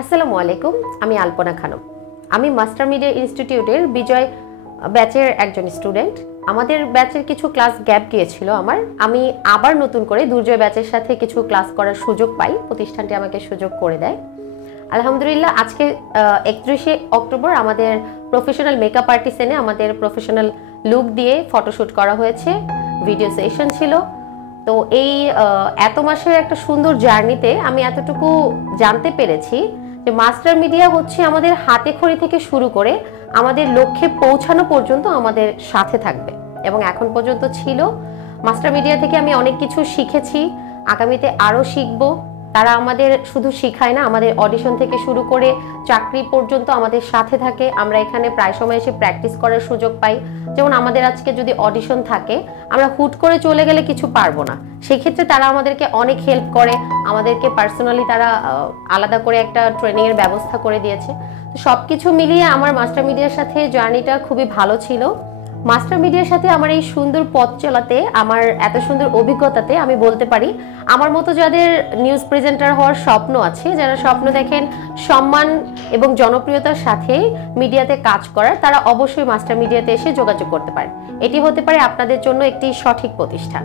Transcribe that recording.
আসসালামু আলাইকুম, আমি আলপনা খানম। আমি মাস্টার মিডিয়া ইনস্টিটিউটের বিজয় ব্যাচের একজন স্টুডেন্ট। আমাদের ব্যাচের কিছু ক্লাস গ্যাপ গিয়েছিল আমি আবার নতুন করে দুর্জয় ব্যাচের সাথে কিছু ক্লাস করার সুযোগ পাই, প্রতিষ্ঠানটি আমাকে সুযোগ করে দেয়। আলহামদুলিল্লাহ, আজকে 31শে অক্টোবর আমাদের প্রফেশনাল মেকআপ আর্টিস্টে আমাদের প্রফেশনাল লুক দিয়ে ফটোশ্যুট করা হয়েছে, ভিডিও সেশন ছিল। তো এই এত মাসের একটা সুন্দর জার্নিতে আমি এতটুকু জানতে পেরেছি যে মাস্টার মিডিয়া হচ্ছে আমাদের হাতে খড়ি থেকে শুরু করে আমাদের লক্ষ্যে পৌঁছানো পর্যন্ত আমাদের সাথে থাকবে এবং এখন পর্যন্ত ছিল। মাস্টার মিডিয়া থেকে আমি অনেক কিছু শিখেছি, আগামীতে আরও শিখব। তারা আমাদের শুধু শিখায় না, আমাদের অডিশন থেকে শুরু করে চাকরি পর্যন্ত আমাদের সাথে থাকে। আমরা এখানে প্রায় সময় এসে প্র্যাকটিস করার সুযোগ পাই। যেমন আমাদের আজকে যদি অডিশন থাকে, আমরা হুট করে চলে গেলে কিছু পারবো না, সেক্ষেত্রে তারা আমাদেরকে অনেক হেল্প করে। আমাদেরকে পার্সোনালি তারা আলাদা করে একটা ট্রেনিংয়ের ব্যবস্থা করে দিয়েছে। তো সব কিছু মিলিয়ে আমার মাস্টার মিডিয়ার সাথে জার্নিটা খুবই ভালো ছিল। মাস্টার মিডিয়ার সাথে আমার এই সুন্দর পথ চলাতে, আমার এত সুন্দর অভিজ্ঞতাতে আমি বলতে পারি, আমার মতো যাদের নিউজ প্রেজেন্টার হওয়ার স্বপ্ন আছে, যারা স্বপ্ন দেখেন সম্মান এবং জনপ্রিয়তার সাথে মিডিয়াতে কাজ করার, তারা অবশ্যই মাস্টার মিডিয়াতে এসে যোগাযোগ করতে পারেন। এটি হতে পারে আপনাদের জন্য একটি সঠিক প্রতিষ্ঠান।